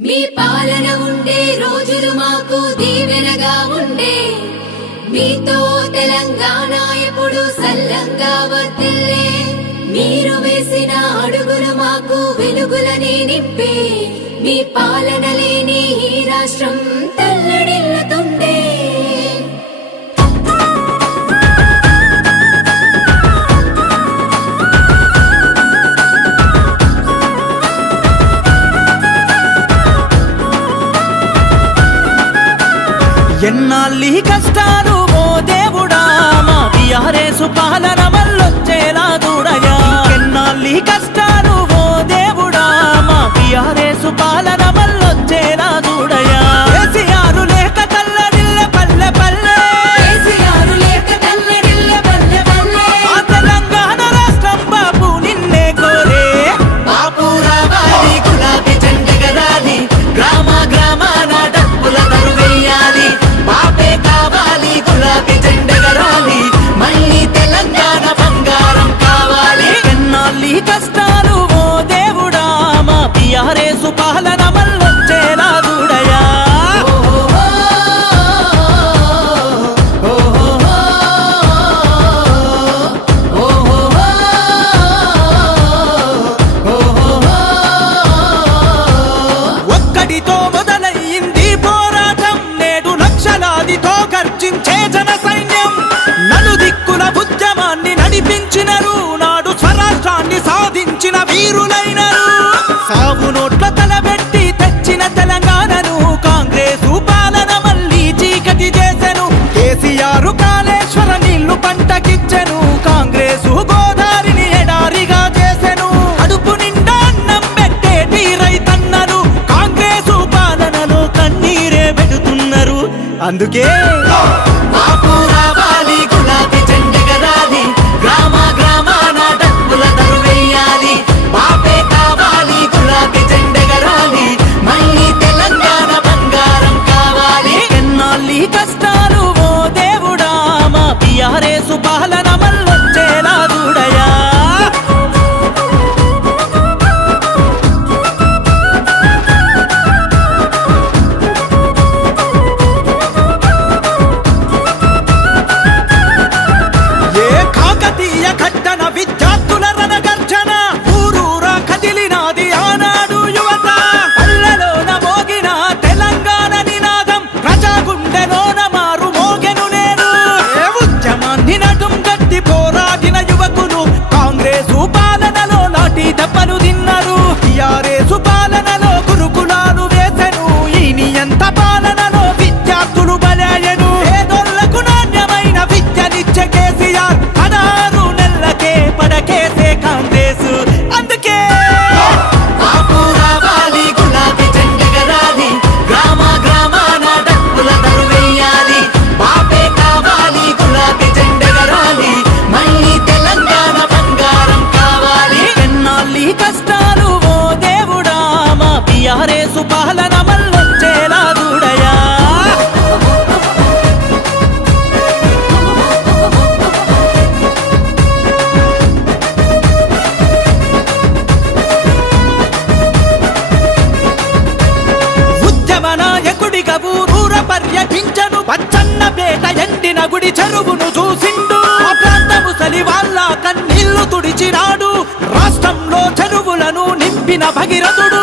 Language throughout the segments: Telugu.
మీ పాలన ఉండే రోజులు మాకు దీవెనగా ఉండే. మీతో తెలంగాణ ఎప్పుడు సల్లంగా వర్తిల్లే. మీరు వేసిన అడుగులు మాకు వెలుగులని నింపే. మీ పాలన లేని ఈ రాష్ట్రం తల్లడిల్ பாலன isso barra అందుకే నది చెరువును చూసిండు. ఆ ప్రాంతము వాళ్ళ కన్నీళ్ళు తుడిచినాడు. రాష్ట్రంలో చెరువులను నింపిన భగీరథుడు.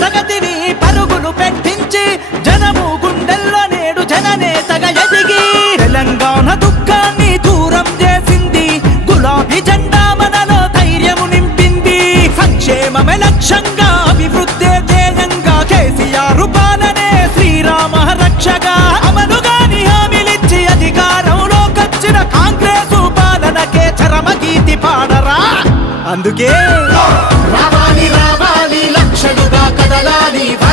ప్రగతిని పరుగులు పెట్టించి జనము గుండెల్లో నేడు జననేతగా ఎదిగి తెలంగాణ దుఃఖాన్ని దూరం చేసింది గులాబీ జెండా మనలో ధైర్యము నింపింది. సంక్షేమమే లక్ష్యంగా అభివృద్ధి ధ్యేయంగా కేసీఆర్ పాలనే శ్రీరామ రక్షగా అమలుగాని హామీలిచ్చి అధికారంలోకొచ్చిన కాంగ్రెసు పాలనకే చరమ గీతి పాడరా. అందుకే Nobody.